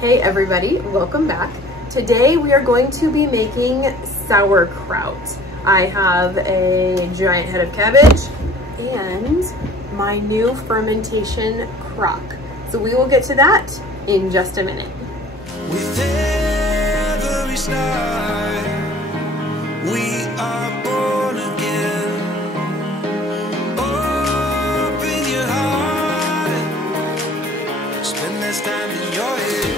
Hey everybody, welcome back. Today we are going to be making sauerkraut. I have a giant head of cabbage and my new fermentation crock. So we will get to that in just a minute. With every start, we are born again. Open your heart, spend this time in your head.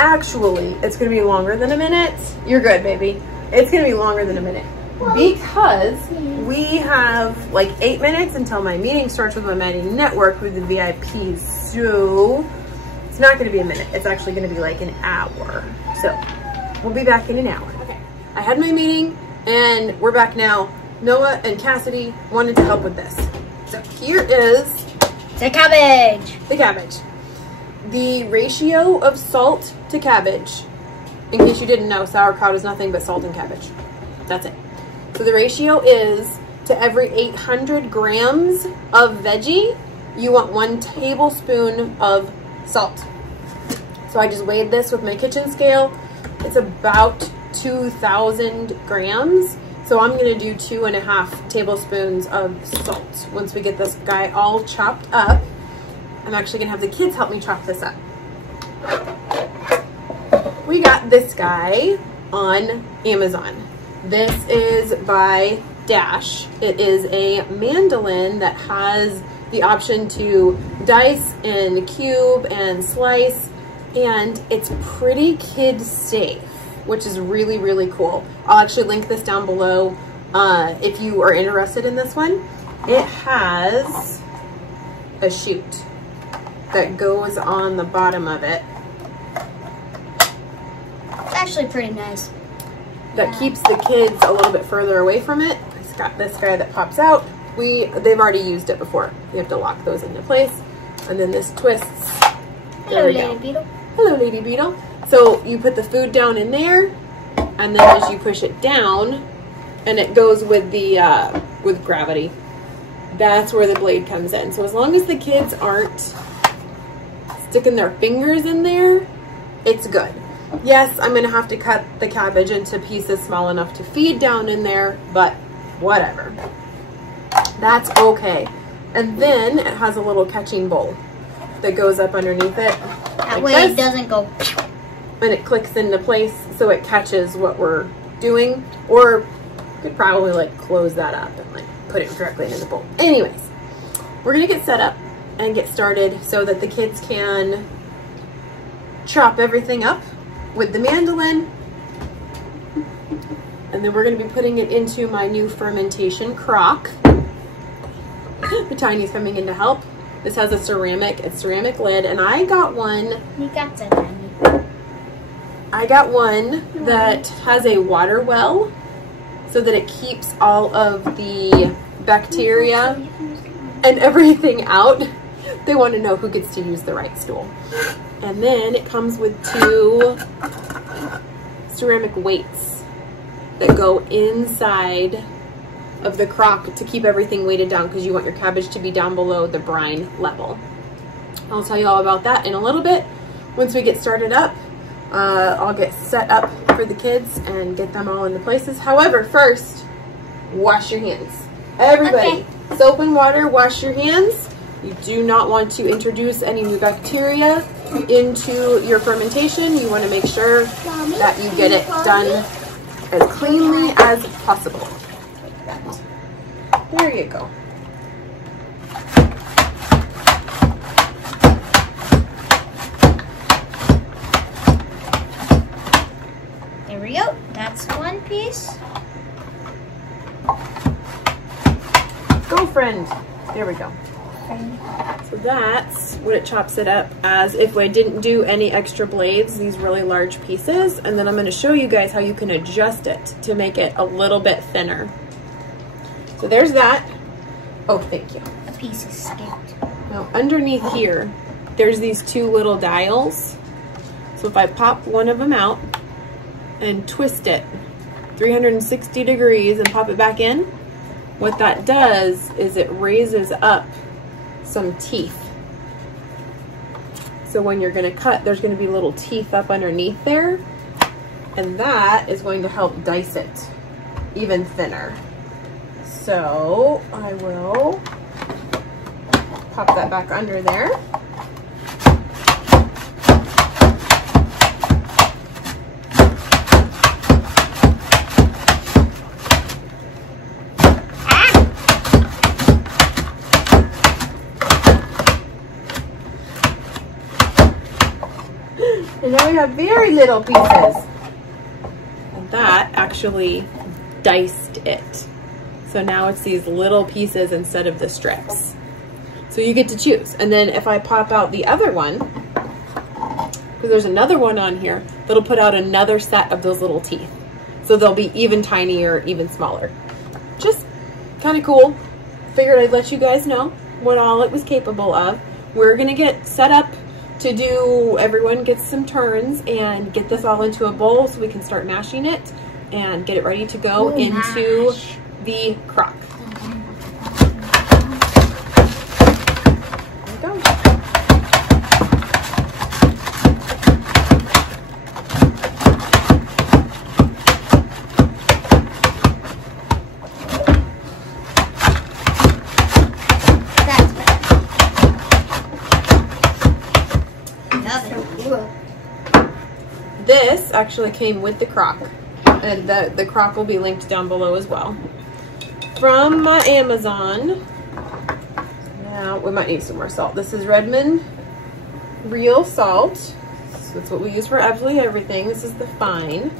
Actually, it's gonna be longer than a minute. You're good, baby. It's gonna be longer than a minute because we have like 8 minutes until my meeting starts with my Mighty Network with the VIPs. So it's not gonna be a minute. It's actually gonna be like an hour. So we'll be back in an hour. Okay. I had my meeting and we're back now. Noah and Cassidy wanted to help with this. So here is the cabbage. The cabbage. The ratio of salt to cabbage, in case you didn't know, sauerkraut is nothing but salt and cabbage. That's it. So the ratio is to every 800 grams of veggie, you want 1 tablespoon of salt. So I just weighed this with my kitchen scale. It's about 2,000 grams. So I'm gonna do 2.5 tablespoons of salt. Once we get this guy all chopped up, I'm actually gonna have the kids help me chop this up. We got this guy on Amazon. This is by Dash. It is a mandolin that has the option to dice and cube and slice, and it's pretty kid safe, which is really, really cool. I'll actually link this down below if you are interested in this one. It has a chute that goes on the bottom of it. It's actually pretty nice. That keeps the kids a little bit further away from it. It's got this guy that pops out. They've already used it before. You have to lock those into place. And then this twists. Hello, Lady Beetle. Hello, Lady Beetle. So you put the food down in there, and then as you push it down, and it goes with the with gravity. That's where the blade comes in. So as long as the kids aren't sticking their fingers in there, it's good. Yes, I'm gonna have to cut the cabbage into pieces small enough to feed down in there, but whatever. That's okay. And then it has a little catching bowl that goes up underneath it. That way it doesn't go. And it clicks into place so it catches what we're doing. Or you could probably like close that up and like put it directly in the bowl. Anyways, we're gonna get set up and get started so that the kids can chop everything up with the mandolin. And then we're going to be putting it into my new fermentation crock. The Tiny's coming in to help. This has a ceramic lid, and I got one. You got the Tiny. I got one that has a water well so that it keeps all of the bacteria and everything out. They want to know who gets to use the right stool. And then it comes with 2 ceramic weights that go inside of the crock to keep everything weighted down because you want your cabbage to be down below the brine level. I'll tell you all about that in a little bit. Once we get started up, I'll get set up for the kids and get them all into places. However, first, wash your hands. Everybody, okay. Soap and water, wash your hands. You do not want to introduce any new bacteria into your fermentation. You want to make sure that you get it done as cleanly as possible. There you go. There we go. That's one piece. Go, friend. There we go. So that's what it chops it up as if I didn't do any extra blades, these really large pieces. And then I'm going to show you guys how you can adjust it to make it a little bit thinner. So there's that. Oh, thank you. A piece is skipped. Now underneath here, there's these 2 little dials. So if I pop one of them out and twist it 360 degrees and pop it back in, what that does is it raises up some teeth So when you're gonna cut, there's gonna be little teeth up underneath there, and that is going to help dice it even thinner. So I will pop that back under there. And now we have very little pieces. And that actually diced it. So now it's these little pieces instead of the strips. So you get to choose. And then if I pop out the other one, because there's another one on here, that'll put out another set of those little teeth. So they'll be even tinier, even smaller. Just kind of cool. Figured I'd let you guys know what all it was capable of. We're gonna get set up to do, everyone gets some turns and get this all into a bowl so we can start mashing it and get it ready to go into the crock. There we go. This actually came with the crock, and the crock will be linked down below as well. From Amazon. Now we might need some more salt. This is Redmond real salt. So that's what we use for absolutely everything. This is the fine.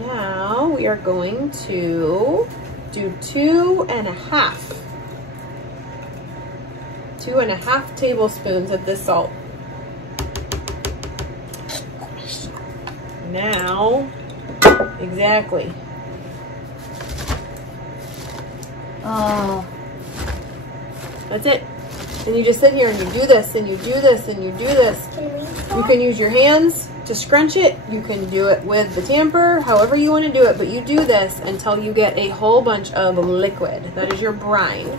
Now we are going to do 2.5 tablespoons of this salt. Now, exactly. Oh. That's it. And you just sit here and you do this and you do this and you do this. You can use your hands to scrunch it. You can do it with the tamper, however you want to do it. But you do this until you get a whole bunch of liquid. That is your brine.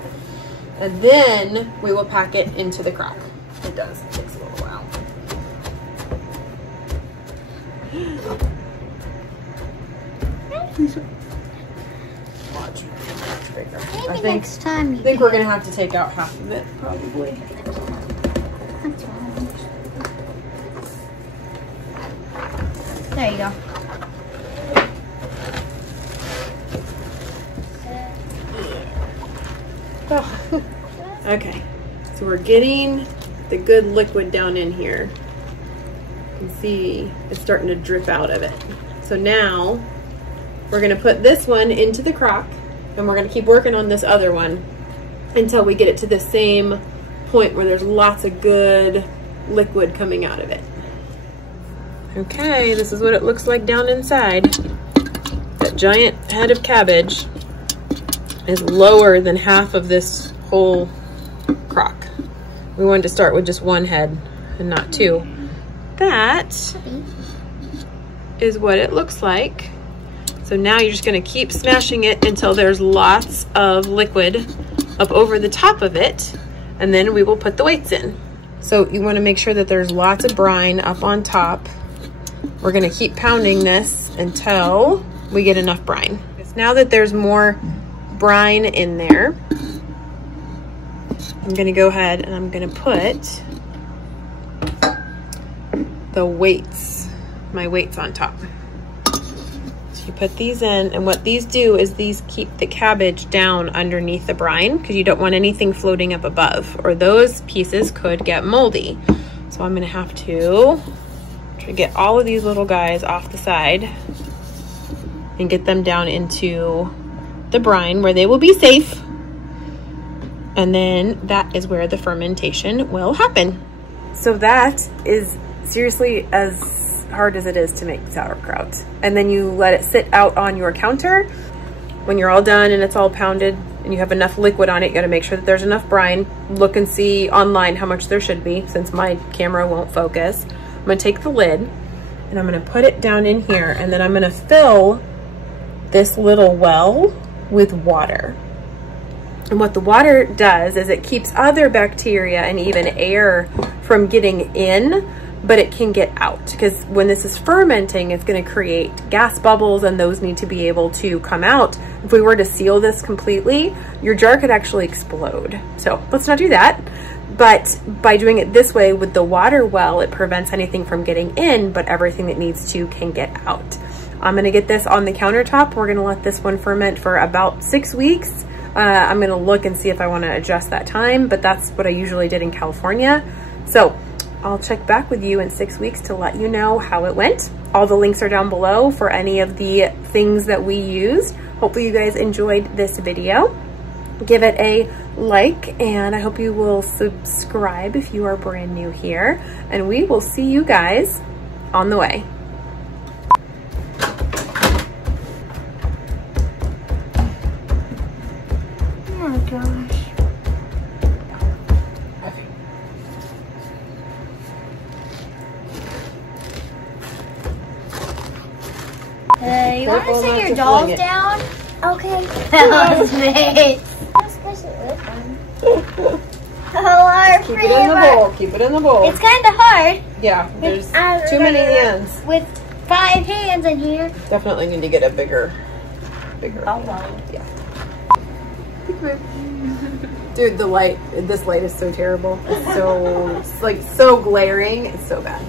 And then we will pack it into the crock. It does. It takes a little while. Watch. Maybe I next time you think we're gonna have to take out half of it, probably. That's right. There you go. Oh. Okay, so we're getting the good liquid down in here. You can see it's starting to drip out of it. So now we're gonna put this one into the crock, and we're gonna keep working on this other one until we get it to the same point where there's lots of good liquid coming out of it. Okay, this is what it looks like down inside. That giant head of cabbage is lower than half of this whole crock. We wanted to start with just one head and not two. That is what it looks like. So now you're just gonna keep smashing it until there's lots of liquid up over the top of it, and then we will put the weights in. So you wanna make sure that there's lots of brine up on top. We're gonna keep pounding this until we get enough brine. Now that there's more brine in there, I'm gonna go ahead and I'm gonna put the weights, my weights on top. You put these in, and what these do is these keep the cabbage down underneath the brine because you don't want anything floating up above, or those pieces could get moldy. So I'm gonna have to try to get all of these little guys off the side and get them down into the brine where they will be safe. And then that is where the fermentation will happen. So that is seriously as hard as it is to make sauerkraut. And then you let it sit out on your counter. When you're all done and it's all pounded and you have enough liquid on it, you gotta make sure that there's enough brine. Look and see online how much there should be, since my camera won't focus. I'm gonna take the lid and I'm gonna put it down in here, and then I'm gonna fill this little well with water. And what the water does is it keeps other bacteria and even air from getting in, but it can get out, because when this is fermenting, it's going to create gas bubbles, and those need to be able to come out. If we were to seal this completely, your jar could actually explode. So let's not do that. But by doing it this way with the water well, it prevents anything from getting in, but everything that needs to can get out. I'm going to get this on the countertop. We're going to let this one ferment for about 6 weeks. I'm going to look and see if I want to adjust that time, but that's what I usually did in California. So I'll check back with you in 6 weeks to let you know how it went. All the links are down below for any of the things that we used. Hopefully you guys enjoyed this video. Give it a like, and I hope you will subscribe if you are brand new here, and we will see you guys on the way. Oh my gosh. You want to set your dolls down? Okay. That was me. Hello, Keep it in the bowl. Keep it in the bowl. It's kind of hard. Yeah, there's too many hands. With 5 hands in here. Definitely need to get a bigger. Oh, Yeah. Dude, this light is so terrible. It's so, it's like so glaring. It's so bad.